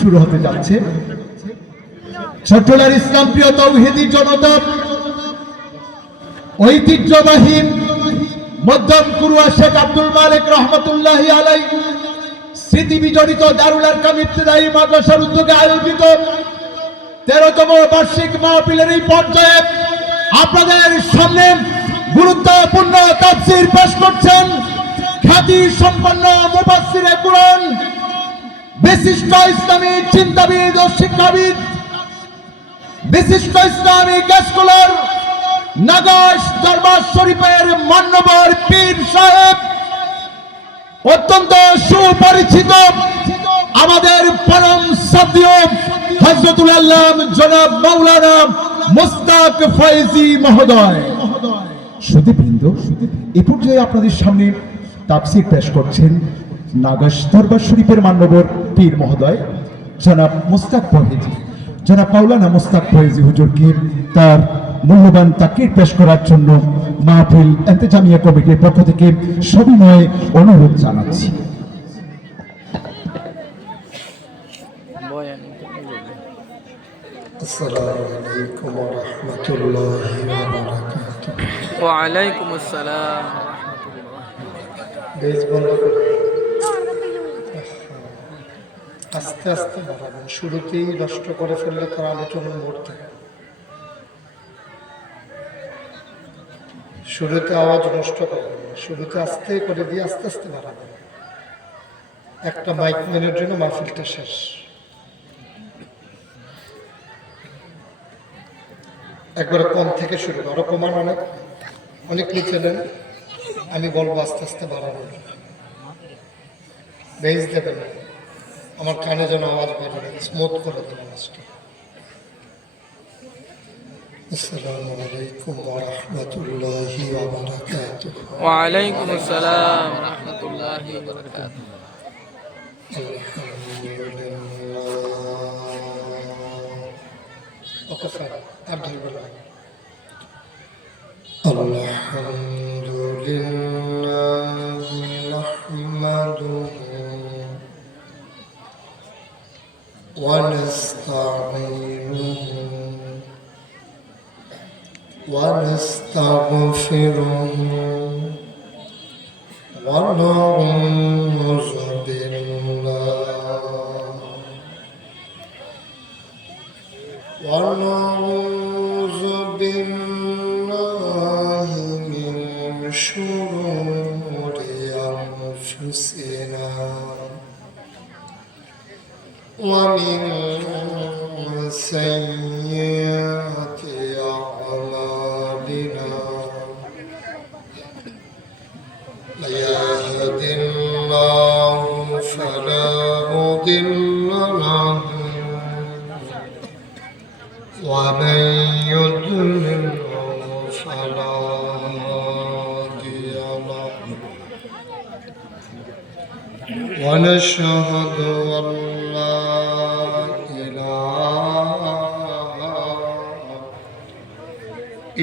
শুরু হতে যাচ্ছে। চট্টলার ইসলাম প্রিয় তৌহিদি জনতা ঐতিহ্যবাহী মধ্যম কুরুয়া শেখ আব্দুল মালিক রহমতুল্লাহি আলাই স্মৃতি বিজড়িত দারুল আরকাম ইবতিদায়ী মাদ্রাসার উদ্যোগে আয়োজিত 13তম বার্ষিক মাহফিলের এই পর্যায়ে আপনাদের সামনে গুরুত্বপূর্ণ তাফসীর পেশ করছেন খ্যাতি সম্পন্ন মুফাসসিরে কুরআন, বিশিষ্ট ইসলামী চিন্তাবিদ ও শিক্ষাবিদ, বিশিষ্ট ইসলামিক স্কলার, নাগাশ দরবার শরীফের মান্যবর পীর সাহেব, অত্যন্ত সুপরিচিত আমাদের পরম শ্রদ্ধেয় হযরতুল আল্লাম জনাব মাওলানা মুস্তাক ফয়েজী মহোদয়। সুধীবৃন্দ, এ পর্যায়ে আপনাদের সামনে তাফসীর পেশ করছেন নাগাশ দরবার শরীফের মান্যবর পীর মহোদয় জনাব মুস্তাক ফয়েজী। জনাব মাওলানা মুস্তাক ফয়েজী হুজুরকে তার মূল্যবান তাকরীর পেশ করার জন্য মাহফিল ইন্তেজামিয়া কমিটির পক্ষ থেকে সবিনয়ে অনুরোধ জানাচ্ছি। আসসালামু আলাইকুম ওয়া রাহমাতুল্লাহি ওয়া বারাকাতুহু। ওয়া আলাইকুম আসসালাম ওয়া রাহমাতুল্লাহ। বেশ বন্ধ করুন। আস্তে আস্তে বাড়াবেন, শুরুতেই নষ্ট করে ফেললে তার আলোচনার মোড় থাকে। শুরুতে আওয়াজ নষ্ট করবেন, শুরুতে আস্তে করে দিয়ে আস্তে আস্তে বাড়াবেন। একটা মাইক ম্যানের জন্য মাহফিলটা শেষ। একবারে কম থেকে শুরু করো, কমান অনেক অনেক নিচে নেন। আমি বলবো আস্তে আস্তে বাড়ানো, বেজ দেবেন, আমার কানে যেন আওয়াজ বাড়াবে, স্মুথ করে দেবেন আওয়াজটা। আসসালামু আলাইকুম ওয়া রাহমাতুল্লাহি ওয়া বারাকাতুহু। ওয়া আলাইকুম আসসালাম ওয়া রাহমাতুল্লাহি ওয়া বারাকাতুহু। ওকে আর ধরবে না। আলহামদুলিল্লাহ নাহমাদুহু ওয়া নাস্তাঈনুহু ওয়া নাস্তাগফিরুহু ওয়া নাউযু ونعوذ بالله من شرور أنفسنا ومن سيئات أعمالنا من يهد الله فلا مضل له ومن يضلل فلا هادي له ونشهد أن لا إله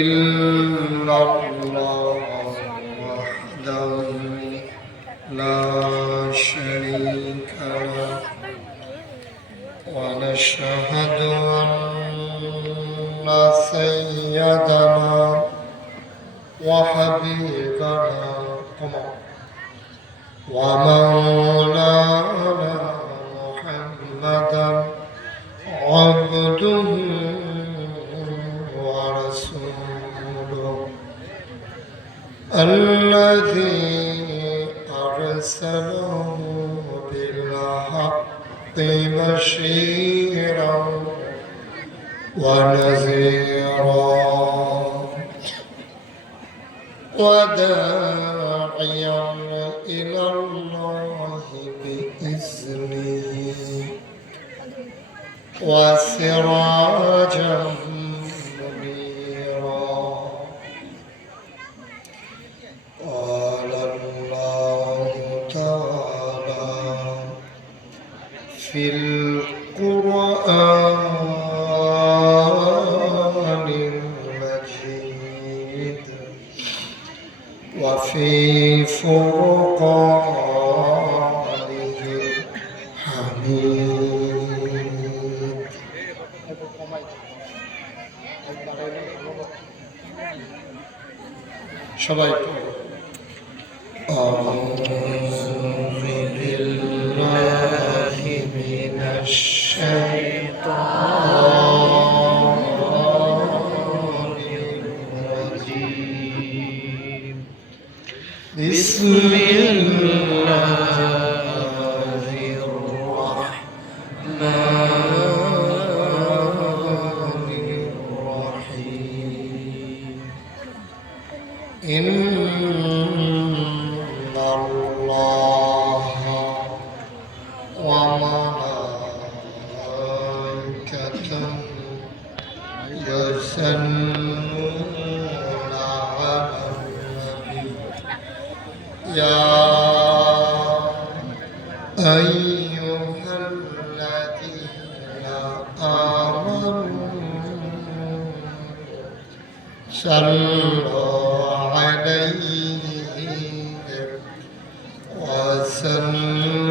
إلا الله وحده لا شريك له ونشهد أن سيدنا وحبيبنا ومولانا محمدا عبده ورسوله الذي أرسله بالحق بشيرا ونذيرا وداعيا إلى الله بإذنه وسراجا منيرا. قال الله تعالى في القرآن المجيد وفي فرقانه الحميد সবাই পড়ো। أعوذ بالله من الشيطان الرجيم بسم الله الرحمن الرحيم إن الله وملائكته يصلون على النبي يا أيها الذين آمنوا صلوا عليه وسلموا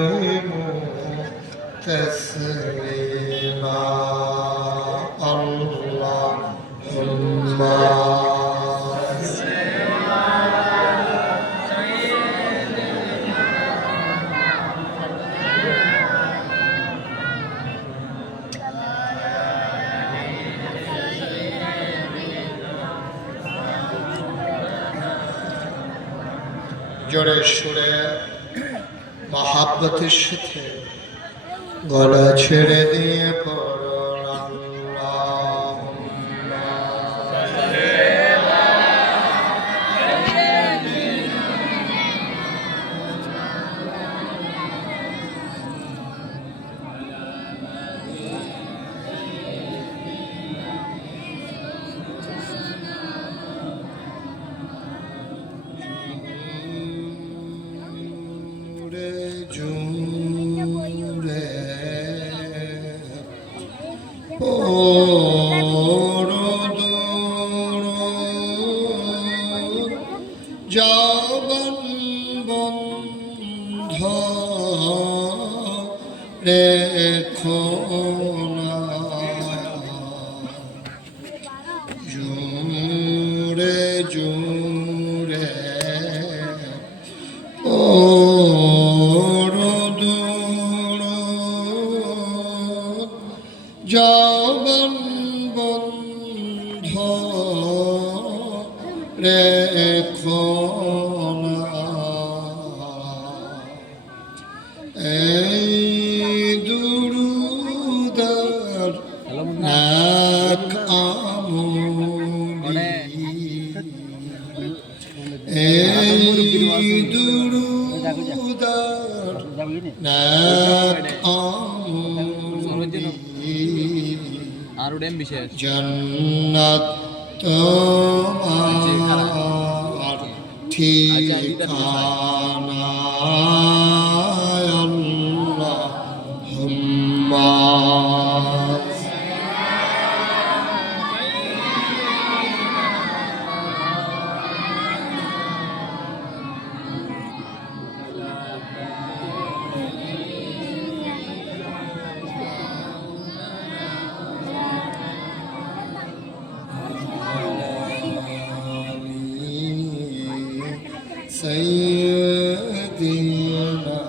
تسليما اللهم জোরে সুরে মহাব্বতের সাথে গলা ছেড়ে দিয়ে পড়ুন আল্লাহুম্মা জুরে যাবন বন্ধ রেখো না জুরে জুরে যাবন বন্ধ রেখো না এই দুরুদার নাক আমুনি এই দুরুদার নাক আমুনি জন্নত তোমার ঠিকানা আল্লাহুম্মা سيدنا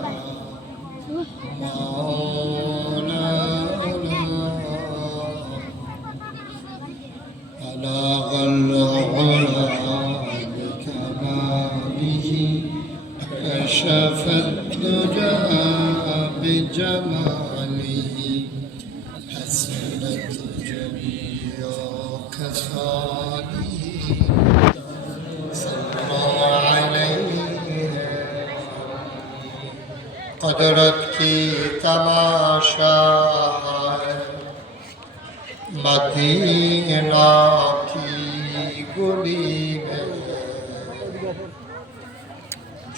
مولانا بلغ العلا بكماله كشف الدجى بجماله حسنت جميع خصاله قدرت کی تماشا ہے مدینہ کی گلی میں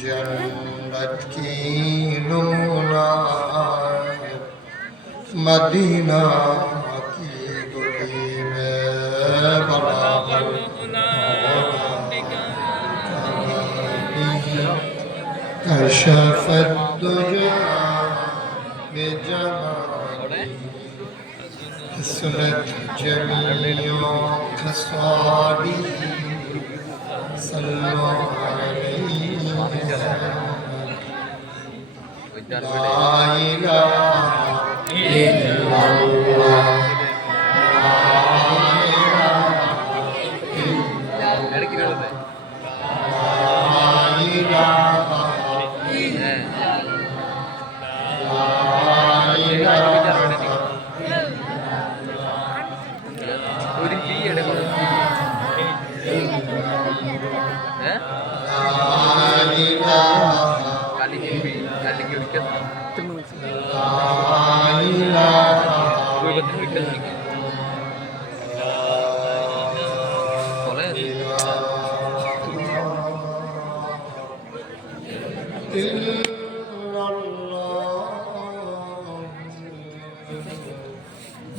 جنت کی نمونہ ہے مدینہ کی گلی میں بلغ كشف الدجى بجماله حسنت جميع خصاله صلوا عليه لا إله إلا الله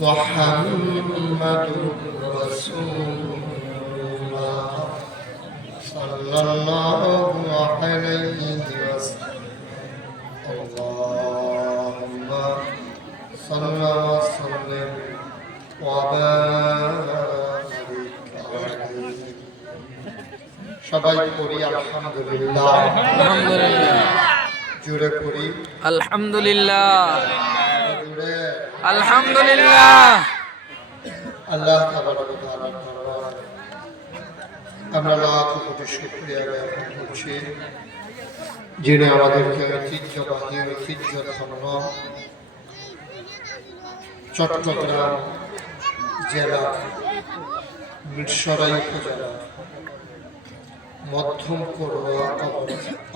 محمد رسول الله صلى الله عليه وسلم اللهم صل وسلم وبارك عليه সবাই পড়ি আলহামদুলিল্লাহ আলহামদুলিল্লাহ জুড়ে পড়ি আলহামদুলিল্লাহ জুড়ে আলহামদুলিল্লাহ। আল্লাহ তাবারক ওয়া তাআলার দরবারে আমরা লাখ কোটি শুকরিয়া জ্ঞাপন করছি, যিনি আমাদেরকে ঐতিহ্যবাহী ঐতিহ্যধন্য চট্টগ্রাম জেলা মিরসরাই উপজেলা মধ্যম পড়ুয়া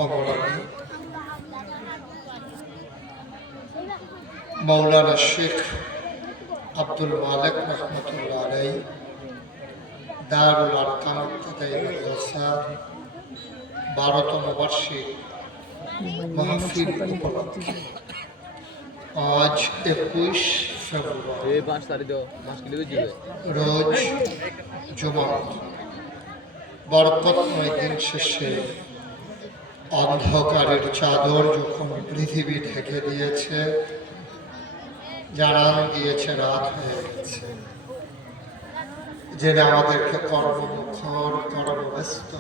অবরানী মাওলানা শেখ আব্দুল মালিক রহমতুল্লাহ আলাইহি দারুল আরকাম ইবতিদায়ী মাদ্রাসা 12তম বার্ষিক মাহফিল উপলক্ষে আজ 21 ফেব্রুয়ারি রোজ জুমাত বরকতময় দিন শেষে অন্ধকারের চাদর যখন পৃথিবী ঢেকে দিয়েছে, জানান দিয়েছে রাত হয়ে গেছে, জেনে আমাদেরকে কর্মমুখর কর্মব্যস্ত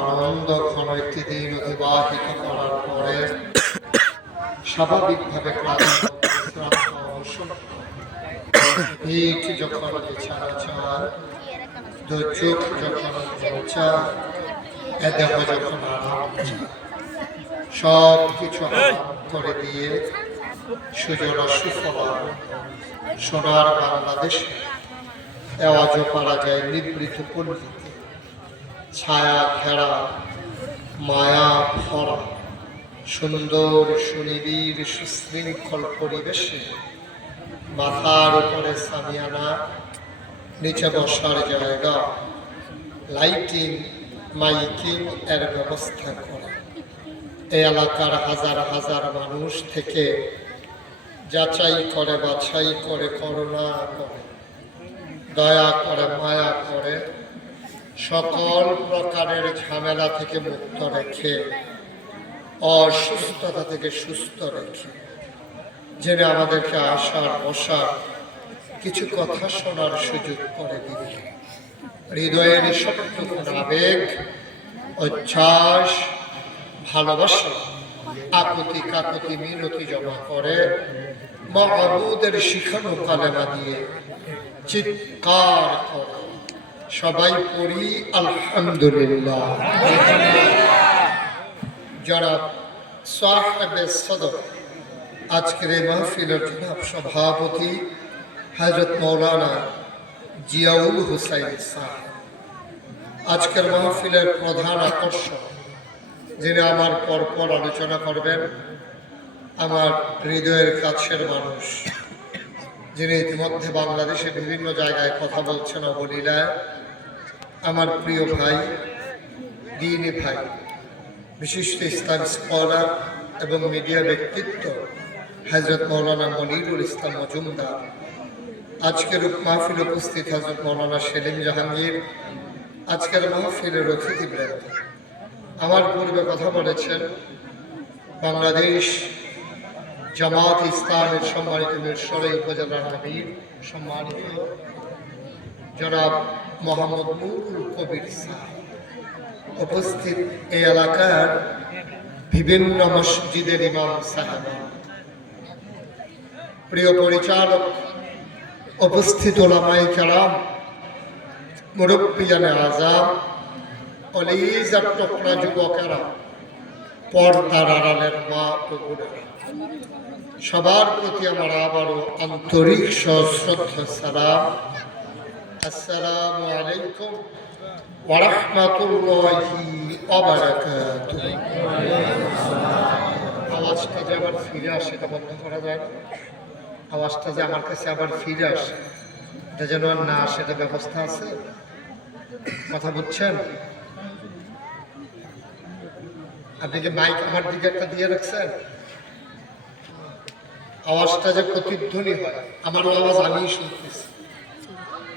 আনন্দ ঘন একটি দিন অতিবাহিত করার পরে স্বাভাবিকভাবে পিঠ যখন বিছানা চায়, দু চোখ যখন চায়, দেহ যখন আরাম চায়, সব কিছু করে দিয়ে সুজলা সুফলা সোনার বাংলাদেশে আওয়াজও পারা যায় নিবৃত পল্লীতে, ছায়া ঘেরা মায়া ভরা সুন্দর সুনিবিড় সুশৃঙ্খল পরিবেশে মাথার উপরে সামিয়ানা, নিচে বসার জায়গা, লাইটিং মাইকিং এর ব্যবস্থা করা, এই এলাকার হাজার হাজার মানুষ থেকে যাচাই করে বাছাই করে করুণা করে দয়া করে মায়া করে সকল প্রকারের ঝামেলা থেকে মুক্ত রেখে অসুস্থতা থেকে সুস্থ রেখে জেনে আমাদেরকে আসার বসার কিছু কথা শোনার সুযোগ করে দিবে। হৃদয়ের সবটুকু আবেগ উচ্ছ্বাস ভালোবাসা আকুতি কাকুতি মিনতি জমা করে মাবুদের শিখানো কালেমা দিয়ে চিৎকার করে সবাই পড়ি আলহামদুলিল্লাহ। যারা সাহেবে সদর আজকের এই মাহফিলের জনাব সভাপতি হযরত মাওলানা জিয়াউল হুসাইন সাহেব, আজকের মাহফিলের প্রধান আকর্ষণ যিনি আমার পরপর আলোচনা করবেন, আমার হৃদয়ের কাছের মানুষ, যিনি ইতিমধ্যে বাংলাদেশে বিভিন্ন জায়গায় কথা বলছেন অবলীলায়, আমার প্রিয় ভাই, দ্বীনি ভাই, বিশিষ্ট ইসলাম স্কলার এবং মিডিয়া ব্যক্তিত্ব হযরত মাওলানা মনিরুল ইসলাম মজুমদার, আজকের মাহফিলে উপস্থিত হযরত মাওলানা সেলিম জাহাঙ্গীর, আজকের মাহফিলের অতিথিবৃন্দ। আমার পূর্বে কথা বলেছেন বাংলাদেশ জামাত ইসলামের সম্মানিত মিরসরাই উপজেলার আমির সম্মানিত জনাব মোহাম্মদ নুরুল কবির স্যার, উপস্থিত এই এলাকার বিভিন্ন মসজিদের ইমাম সাহেব, প্রিয় পরিচালক, উপস্থিত ওলামায়ে কেরাম, মুরব্বিয়ানে আযাম, কলিজার টুকরা যুবকেরা, পর্দার আড়ালের মা ও বোনেরা, সবার প্রতি আমার আবারও আন্তরিক সশ্রদ্ধা সালাম। আসসালামু আলাইকুম ওয়া রাহমাতুল্লাহি ওয়া বারাকাতুহু। আওয়াজটা যে আবার ফিরে আসে এটা বন্ধ করা যায় না? আওয়াজটা যে আমার কাছে আবার ফিরে আসে এটা যেন আর না আসে, এটা ব্যবস্থা আছে? কথা বুঝছেন? আপনি কি মাইক আমার দিকে একটা দিয়ে রাখছেন? আওয়াজটা যে প্রতিধ্বনি হয়, আমারও আওয়াজ আমি শুনতেছি,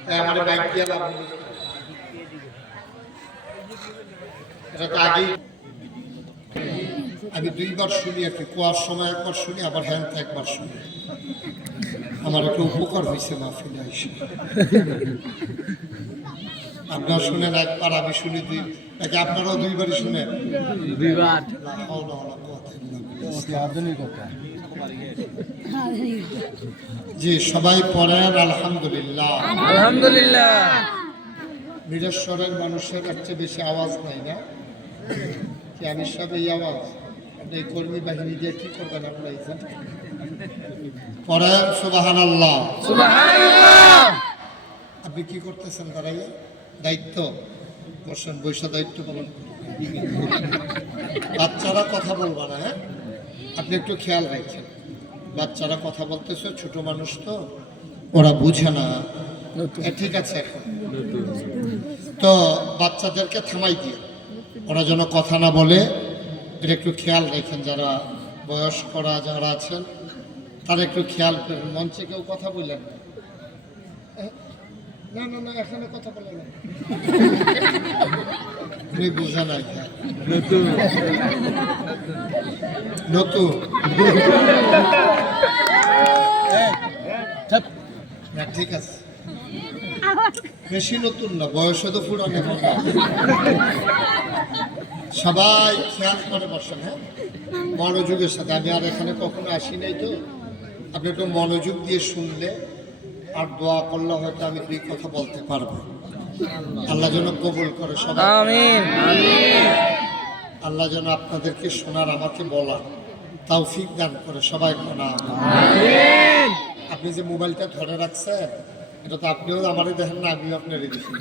তাই আমার মাইক দিয়ে লাভ নেই। এটা তো আগেই আমি দুইবার শুনি আর কি, কোয়ার সময় একবার শুনি, আবার হ্যান্ড একবার শুনি। আমার একটু উপকার হয়েছে মাহফিলে এসে। আপনারা শুনেন একবার, আমি শুনি দুই, নাকি আপনারাও দুইবারই শুনেন? দুইবার। জি, সবাই পড়েন আলহামদুলিল্লাহ। আলহামদুলিল্লাহ। মিরেশ্বরের মানুষের চেয়ে বেশি আওয়াজ নাই না কি? আমি সব এই আওয়াজ, আপনি এই কর্মী বাহিনী দিয়ে কি করবেন আপনারা? পড়েন সুবহানাল্লাহ। সুবহানাল্লাহ। আপনি কি করতেছেন দাঁড়াইয়া? দায়িত্ব বসেন, বৈশা দায়িত্ব পালন করুন। বাচ্চারা কথা বলবা না, হ্যাঁ? আপনি একটু খেয়াল রাখেন, বাচ্চারা কথা বলতেছে, ছোট মানুষ তো ওরা বুঝে না। ঠিক আছে, এখন তো বাচ্চাদেরকে থামাই দিয়ে ওরা যেন কথা না বলে, এটা একটু খেয়াল রাখেন। যারা বয়স্করা যারা আছেন তারা একটু খেয়াল করেন। মঞ্চে কেউ কথা বললেন না, না না, এখানে কথা বলেন না, উনি বুঝে নাই। নতুন না, ঠিক আছে, বেশি নতুন না, বয়সে তো পুরানো। সবাই খেয়াল করে বসেন, হ্যাঁ, মনোযোগের সাথে। আমি আর এখানে কখনো আসি নাই, তো আপনি একটু মনোযোগ দিয়ে শুনলে আর দোয়া করলে হয়তো আমি দুই কথা বলতে পারবো। আল্লাহ যেন কবুল করে সবাই, আমিন আমিন। আল্লাহ যেন আপনাদেরকে শোনার, আমাকে বলার তৌফিক দান করে সবাই। আমিন। আপনি যে মোবাইলটা ধরে রাখছেন, এটা তো আপনিও আমারই দেখেন না, আমিও আপনারই দেখি।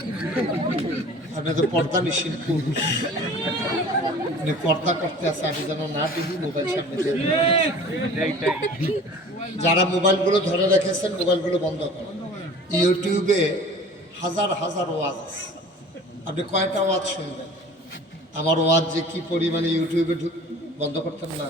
আপনি তো পর্দা নিশীন পুরুষ, আপনি পর্দা করতে আছে, আমি যেন না দেখি মোবাইল সামনে। যারা মোবাইলগুলো ধরে রেখেছেন, মোবাইলগুলো বন্ধ করেন। ইউটিউবে হাজার হাজার ওয়াজ আছে, আপনি কয়টা ওয়াজ শুনবেন? আমার ওয়াজ যে কি পরিমাণে ইউটিউবে বন্ধ করতেন না।